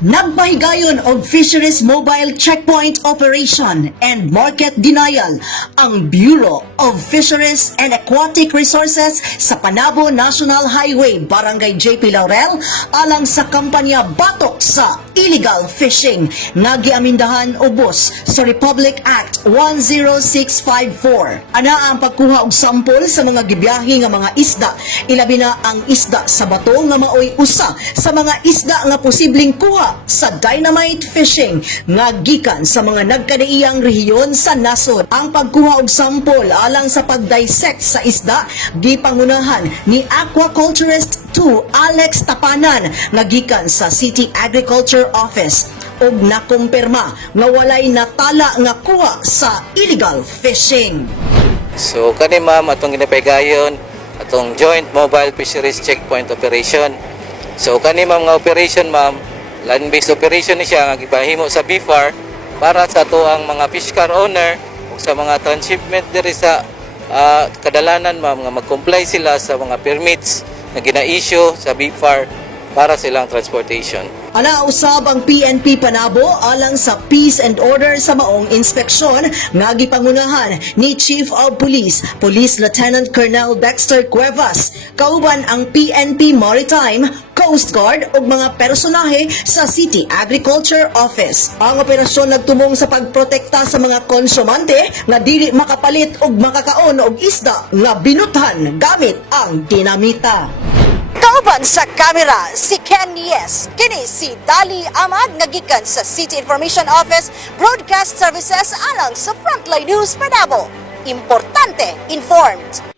Nagpahigayon og Fisheries Mobile Checkpoint Operation and Market Denial ang Bureau of Fisheries and Aquatic Resources sa Panabo National Highway, Barangay JP Laurel, alang sa kampanya batok sa illegal fishing nga giamindahan ubos sa Republic Act 10654. Ana ang pagkuha og sampol sa mga gibiyahe nga mga isda, ilabi na ang isda sa bato nga maoy usa sa mga isda nga posibleng kuha sa dynamite fishing nga gikan sa mga nagkadaiyang rehiyon sa nasod. Ang pagkuha og sampol alang sa pagdissect sa isda gipangunahan ni Aquaculturist 2 Alex Tapanan nga gikan sa City Agriculture Office ug nakumpirma nga walay natala nga kuha sa illegal fishing. So kani ma'am atong ginapahigayon atong Joint Mobile Fisheries Checkpoint Operation. So kani ma'am nga operation ma'am, land-based operation ni siya nga gipahimo sa BFAR para sa tuang mga fish car owner ug sa mga transshipment diri sa kadalanan ma'am nga mag-comply sila sa mga permits na gina-issue sa BFAR para silang transportation. Ana usab ang PNP Panabo alang sa peace and order sa maong inspeksyon nga gipangunahan ni Chief of Police, Police Lieutenant Colonel Dexter Cuevas, kauban ang PNP Maritime, Coast Guard ug mga personahe sa City Agriculture Office. Ang operasyon nagtumong sa pagprotekta sa mga konsumante nga dili makapalit ug makakaon og isda nga binuthan gamit ang dinamita. Kauban sa kamera si Ken Yes, kini si Dali Amag nagikan sa City Information Office Broadcast Services alang sa Frontline News Panabo. Importante, informed.